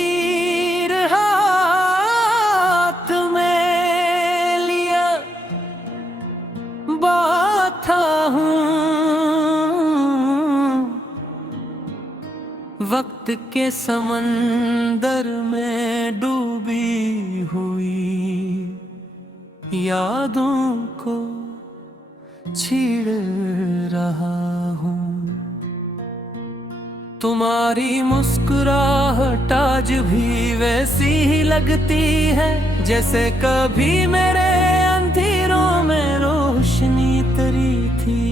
तीर हाथ में लिया बाथा हूँ, वक्त के समंदर में डूबी हुई यादों को छीड़ रहा हूँ। तुम्हारी मुस्कुराहट आज भी वैसी ही लगती है जैसे कभी मेरे अंधेरों में रोशनी तरी थी।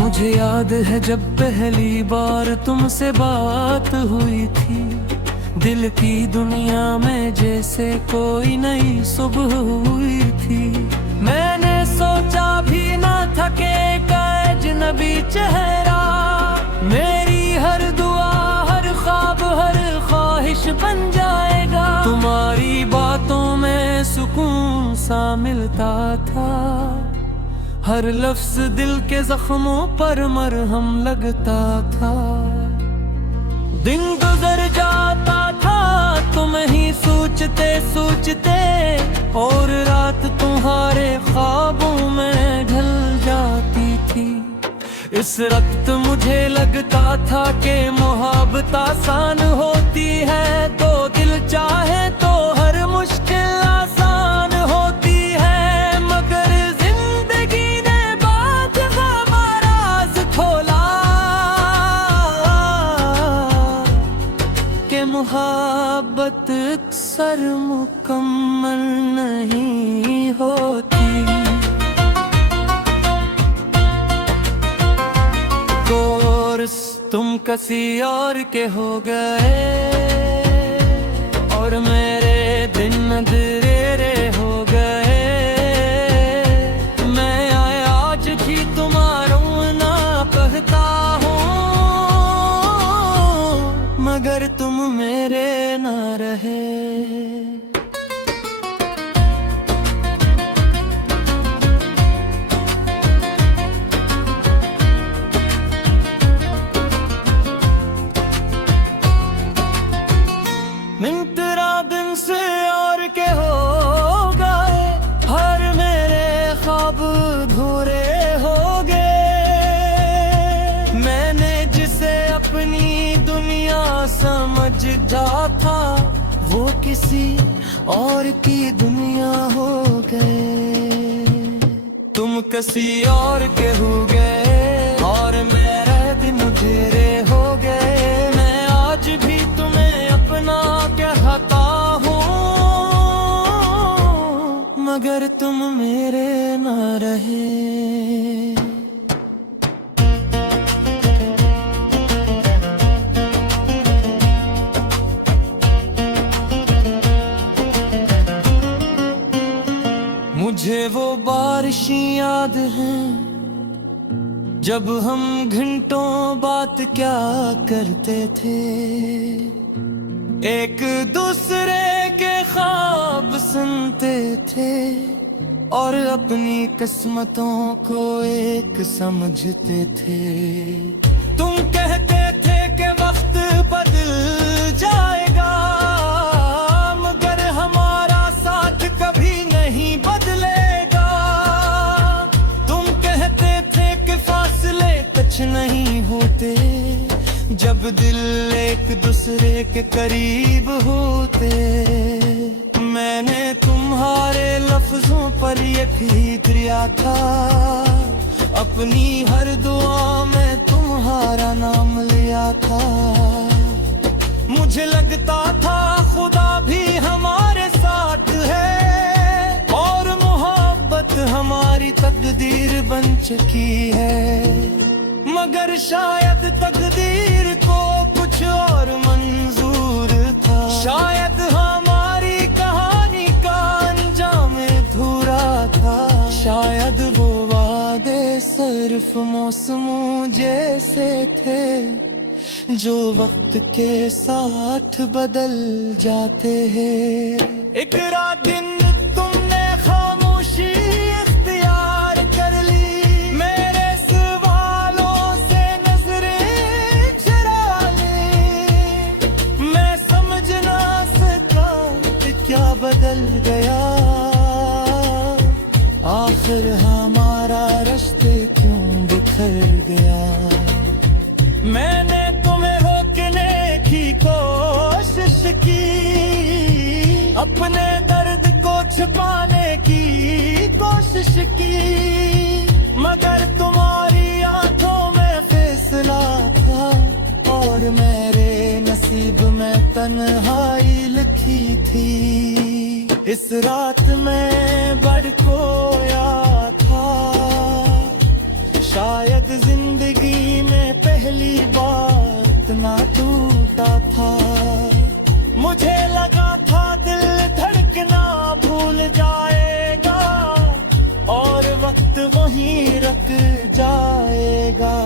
मुझे याद है जब पहली बार तुमसे बात हुई थी, दिल की दुनिया में जैसे कोई नई सुबह हुई थी। मैंने सोचा भी ना था कि एक अजनबी चेहरा मेरी हर दुआ, हर ख्वाब, हर ख्वाहिश बन जाएगा। तुम्हारी बातों में सुकून सा मिलता था, हर लफ्ज दिल के जख्मों पर मरहम लगता था। दिन गुजर जाता था तुम ही सोचते सोचते, और रात तुम्हारे ख्वाबों में ढल जाती थी। इस वक्त मुझे लगता था कि मोहब्बत आसान होती है, तो दिल चाहे तो हर मुश्किल आसान होती है। मगर जिंदगी ने बात हमारा राज खोला कि मोहब्बत अक्सर मुकम्मल नहीं होती। कोर्स तुम किसी और के हो गए और मेरे दिन अंधेरे हो गए। मैं आज भी तुम्हारा ना कहता हूँ, मगर तुम मेरे ना रहे। मिंतरा दिन से और के हो गए, हर मेरे ख्वाब अधूरे हो गए। मैंने जिसे अपनी दुनिया समझा था, वो किसी और की दुनिया हो गए। तुम किसी और के हो गए और मेरे दिन उधेरे हो गए। मैं आज भी तुम्हें अपना कहता हूँ, मगर तुम मेरे न रहे। मुझे वो बारिशें याद हैं जब हम घंटों बात क्या करते थे, एक दूसरे के ख्वाब सुनते थे और अपनी किस्मतों को एक समझते थे। तुम कहते थे कि वक्त बदल जाएगा, मगर हमारा साथ कभी नहीं बदलेगा। तुम कहते थे कि फासले कुछ नहीं होते जब दिल एक दूसरे के करीब होते। मैंने तुम्हारे लफ्जों पर ये फिक्रिया था, अपनी हर दुआ में तुम्हारा नाम लिया था। मुझे लगता था खुदा भी हमारे साथ है और मोहब्बत हमारी तकदीर बन चुकी है। मगर शायद तकदीर को कुछ और मंजूर था, शायद हमारी कहानी का अंजाम अधूरा था। शायद वो वादे सिर्फ मौसमों जैसे थे जो वक्त के साथ बदल जाते हैं। एक रात दिन तुमने खामोशी इख्तियार कर ली, मेरे सवालों गया। मैंने तुम्हें रोकने की कोशिश की, अपने दर्द को छुपाने की कोशिश की, मगर तुम्हारी आंखों में फैसला था और मेरे नसीब में तन्हाई लिखी थी। इस रात में बड़कोया था, शायद जिंदगी में पहली बार इतना टूटा था। मुझे लगा था दिल धड़कना भूल जाएगा और वक्त वहीं रुक जाएगा,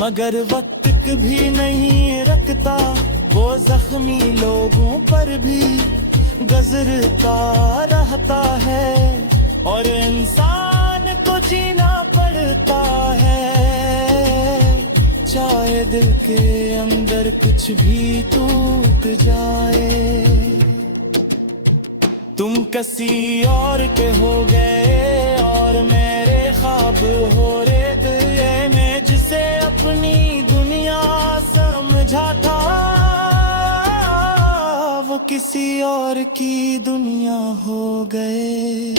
मगर वक्त कभी नहीं रुकता, वो जख्मी लोगों पर भी गुजरता रहता है और इंसान को जीना पड़ता है, चाहे दिल के अंदर कुछ भी टूट जाए। तुम किसी और के हो गए और मेरे ख्वाब हो रहे में, जिसे अपनी दुनिया समझा था वो किसी और की दुनिया हो गए।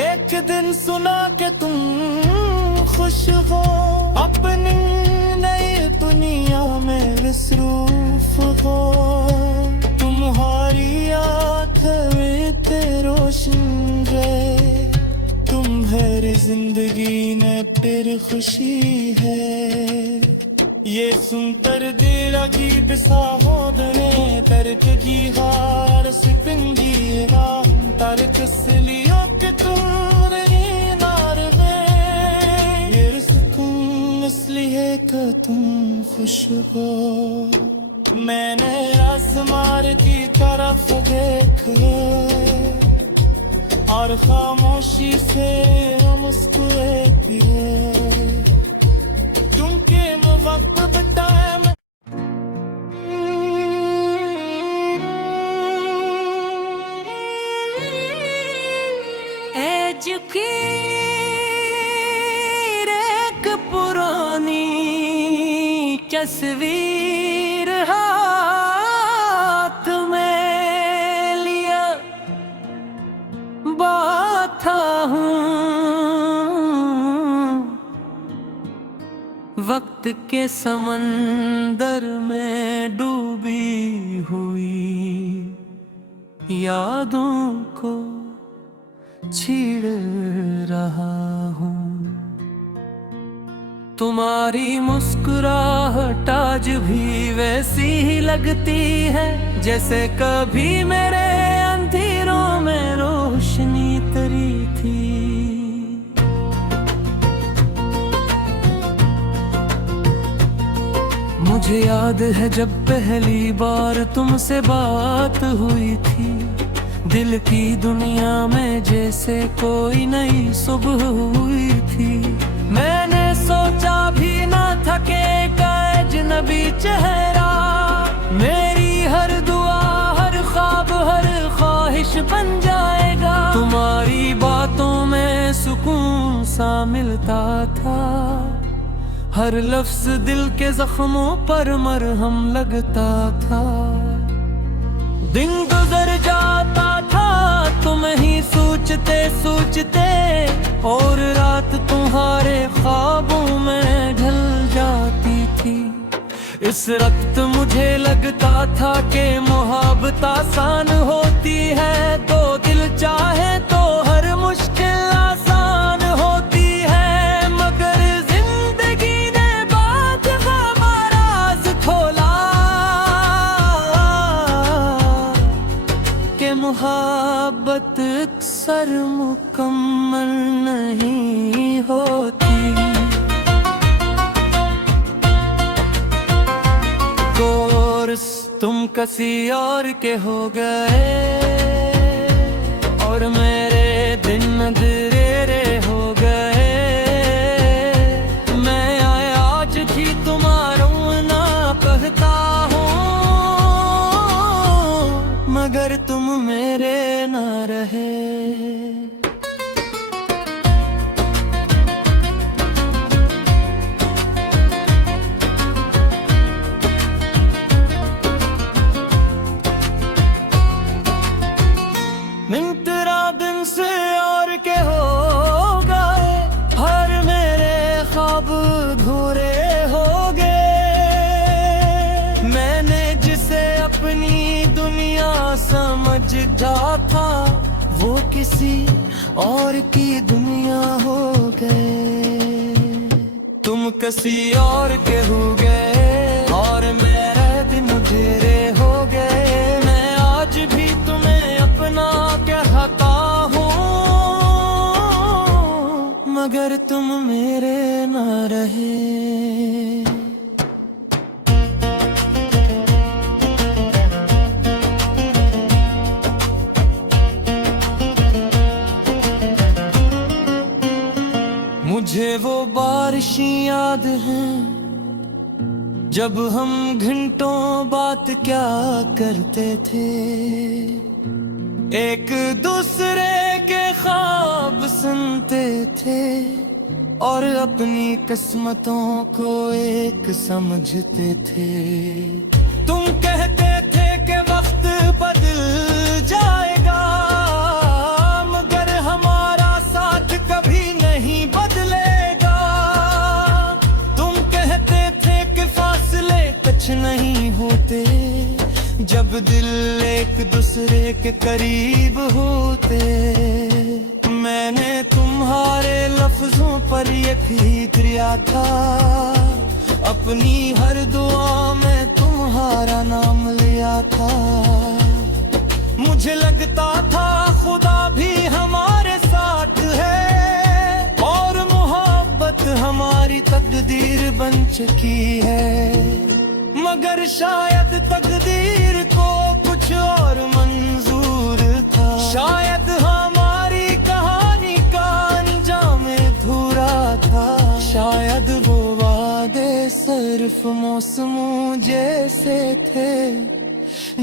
एक दिन सुना कि तुम खुश हो, अपनी नई दुनिया में मसरूफ हो, तुम्हारी आँखें रोशन रहे, तुम्हारी जिंदगी में फिर खुशी है। ये सुनकर दिल अजीब सा होदने तरक की हार सिकंगी राम तरक सलियों के तुम रही नार में, ये सुकून इसलिए कि तुम खुश हो। मैंने आसमान की तरफ देखा और खामोशी से मुस्कुराए पिए, क्योंकि मैं वक्त बताया मैं एक पुरानी तस्वीर हाथ में लिया, बाथा हूँ वक्त के समंदर में डूबी हुई यादों को छीड़ रहा हूँ। तुम्हारी मुस्कुराहट आज भी वैसी ही लगती है, जैसे कभी मेरे अंधेरों में रोशनी तरी थी। मुझे याद है जब पहली बार तुमसे बात हुई थी, दिल की दुनिया में जैसे कोई नई सुबह हुई थी। मैंने सोचा भी ना था कि एक अजनबी चेहरा मेरी हर दुआ, हर ख्वाब, हर ख्वाहिश बन जाएगा। तुम्हारी बातों में सुकून सा मिलता था, हर लफ्ज दिल के जख्मों पर मरहम लगता था। दिन गुजर जाता था तुम ही सोचते सोचते, और रात तुम्हारे ख्वाबों में ढल जाती थी। इस वक्त मुझे लगता था कि मोहब्बत आसान होती है, तो दिल चाहे तो हर मुश्किल आसान होती है, मगर जिंदगी ने बात हमारा राज खोला कि मोहब्बत अक्सर मुकम्मल नहीं होती। कोर्स तुम किसी और के हो गए और मेरे दिन अंधेरे हो गए। मैं आज थी तुम्हारा ना रहे। मिंतरा दिन से और के हो गए, हर मेरे ख्वाब अधूरे हो गए। मैंने जिसे अपनी दुनिया समझा था, वो किसी और की दुनिया हो गए। तुम किसी और के हो गए और मेरे दिन उधेरे हो गए। मैं आज भी तुम्हें अपना कहता हूँ, मगर तुम मेरे न रहे। मुझे वो बारिशें याद हैं जब हम घंटों बात क्या करते थे, एक दूसरे के ख्वाब सुनते थे और अपनी किस्मतों को एक समझते थे। तुम कहते थे कि वक्त बदल जाएगा, मगर हमारा साथ कभी नहीं बदलेगा। तुम कहते थे कि फासले कुछ नहीं होते, जब दिल एक दूसरे के करीब होते। मैंने तुम्हारे लफ्जों पर यकीन किया था, अपनी हर दुआ में तुम्हारा नाम लिया था। मुझे लगता था खुदा भी हमारे साथ है और मोहब्बत हमारी तकदीर बन चुकी है, मगर शायद तकदीर को कुछ और मंजूर था। शायद हमारी कहानी का अंजाम अधूरा था, शायद वो वादे सिर्फ मौसमों जैसे थे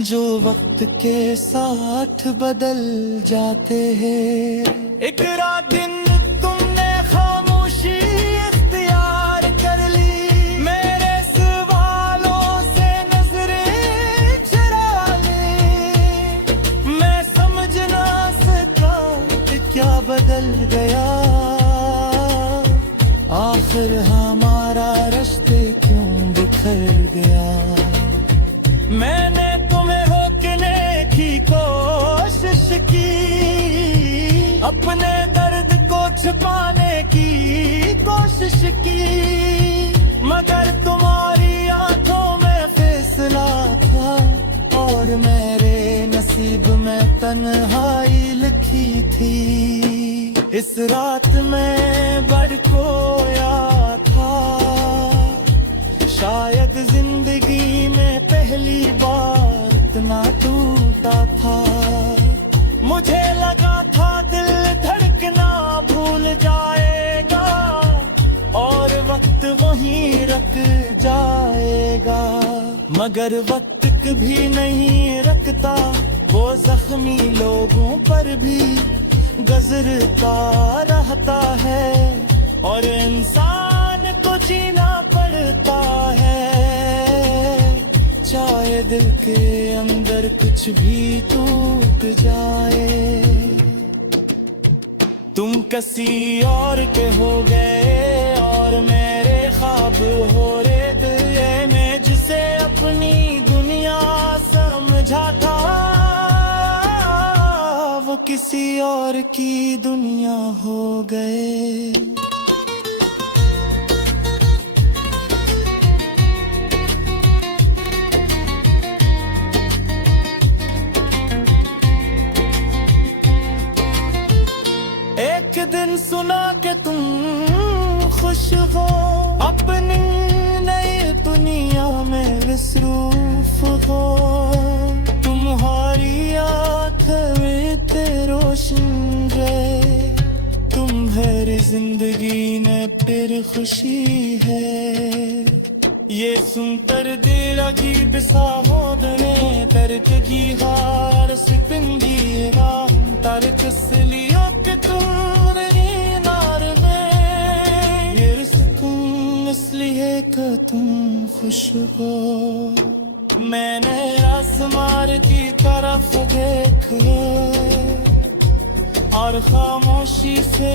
जो वक्त के साथ बदल जाते हैं। एक रात दिन तुमने खामोशी इख्तियार कर ली, मेरे सवालों से नजरें चुरा ली। मैं समझ ना सका कि क्या बदल गया, आखिर हमारा रास्ते क्यों बिखर गया। मैंने तुम्हें रोकने की कोशिश की, अपने दर्द को छुपाने की कोशिश की, मगर तुम्हारी आंखों में फैसला था और मेरे नसीब में तन्हाई लिखी थी। इस रात में भड़कोया था, शायद जिंदगी में पहली बार इतना टूटा था। मुझे लगा था दिल धड़कना भूल जाएगा और वक्त वहीं रुक जाएगा, मगर वक्त कभी नहीं रुकता, वो जख्मी लोगों पर भी गुजरता रहता है और इंसान को जीना पड़ता है। चाहे दिल के अंदर कुछ भी टूट जाए। तुम किसी और के हो गए और मेरे ख्वाब हो रहे मैं जिसे अपनी दुनिया समझा था, वो किसी और की दुनिया हो गए। एक दिन सुना कि तुम खुश हो, अपनी नई दुनिया में विसरूफ हो। तुम्हारी आँखें रोशन रहे, तुम्हारी जिंदगी ने फिर खुशी है। ये सुनकर दिल अजीब सा हो दर्द की हार सिकंदी राम तर्क इसलिए कि तुम नहीं नारवे, ये सुकून इसलिए कि तुम खुश हो। मैंने आसमान की तरफ देखा और खामोशी से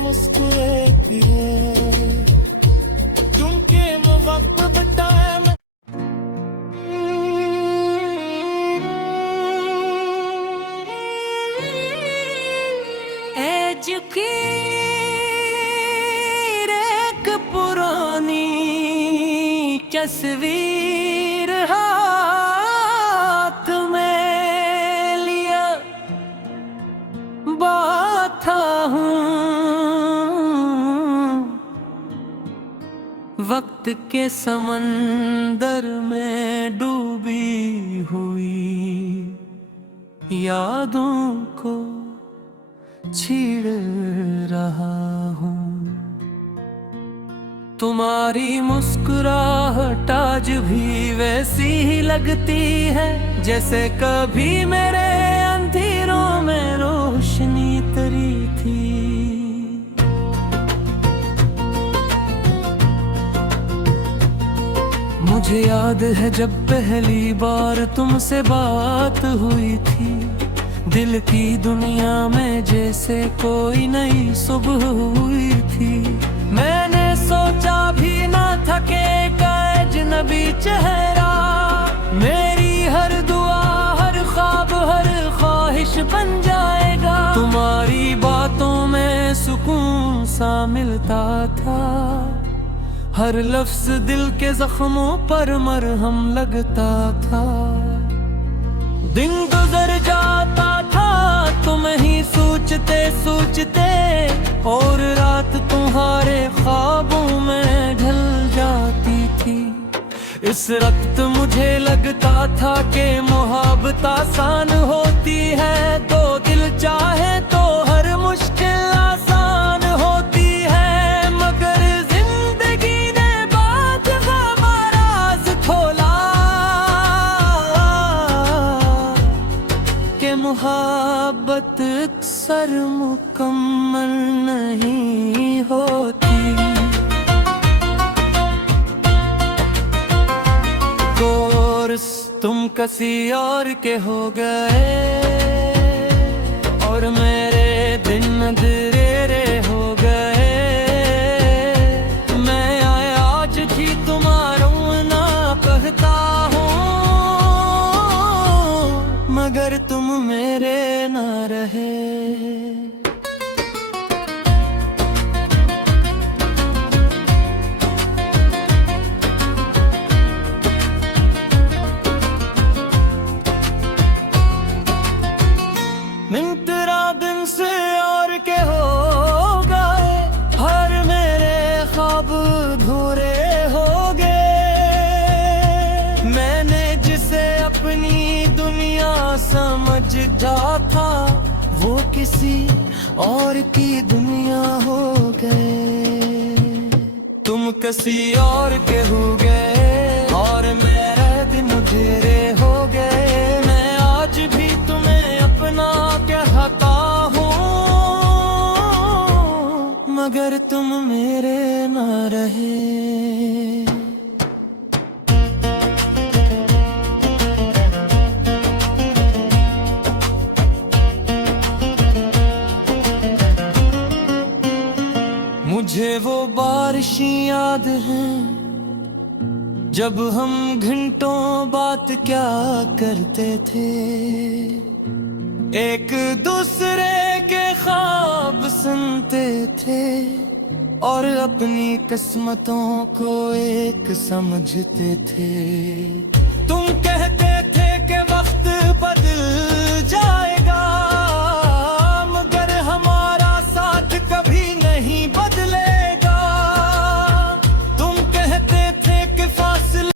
मुस्कुराए क्योंकि वक्त बताया एक पुरानी तस्वीर हाथ में लिया बैठा हूँ वक्त के समंदर में डूबी हुई यादों को छीड़ रहा हूँ। तुम्हारी मुस्कुराहट आज भी वैसी ही लगती है जैसे कभी मेरे अंधेरों में रोशनी तरी थी। मुझे याद है जब पहली बार तुमसे बात हुई थी, दिल की दुनिया में जैसे कोई नई सुबह हुई थी। मैंने सोचा भी ना था कि एक अजनबी चेहरा मेरी हर दुआ, हर ख्वाब, हर ख्वाहिश बन जाएगा। तुम्हारी बातों में सुकून सा मिलता था, हर लफ्ज दिल के जख्मों पर मरहम लगता था। दिन गुजर जाता था तुम ही सोचते सोचते, और रात तुम्हारे ख्वाबों में ढल जाती थी। इस वक्त मुझे लगता था कि मोहब्बत आसान होती है, तो दिल चाहे तो हर मुश्किल आसान होती है। मगर जिंदगी ने बात का राज खोला कि मोहब्बत अक्सर मुकम्मल नहीं होती। कोर्स तुम किसी और के हो गए और मेरे दिन अंधेरे हो गए। मैं आज भी तुम्हारा ना कहता हूँ, मगर तुम मेरे ना रहे। मिंतरा दिन से और के हो गए, हर मेरे ख्वाब अधूरे हो गए। मैंने जिसे अपनी दुनिया समझा था, वो किसी और की दुनिया हो गए। तुम किसी और के हो गए और मेरे दिन अंधेरे हो गए। मैं आज भी तुम्हें अपना कहता हूँ, मगर तुम मेरे ना रहे। मुझे वो बारिशें याद हैं जब हम घंटों बात क्या करते थे, एक दूसरे के ख्वाब सुनते थे और अपनी किस्मतों को एक समझते थे।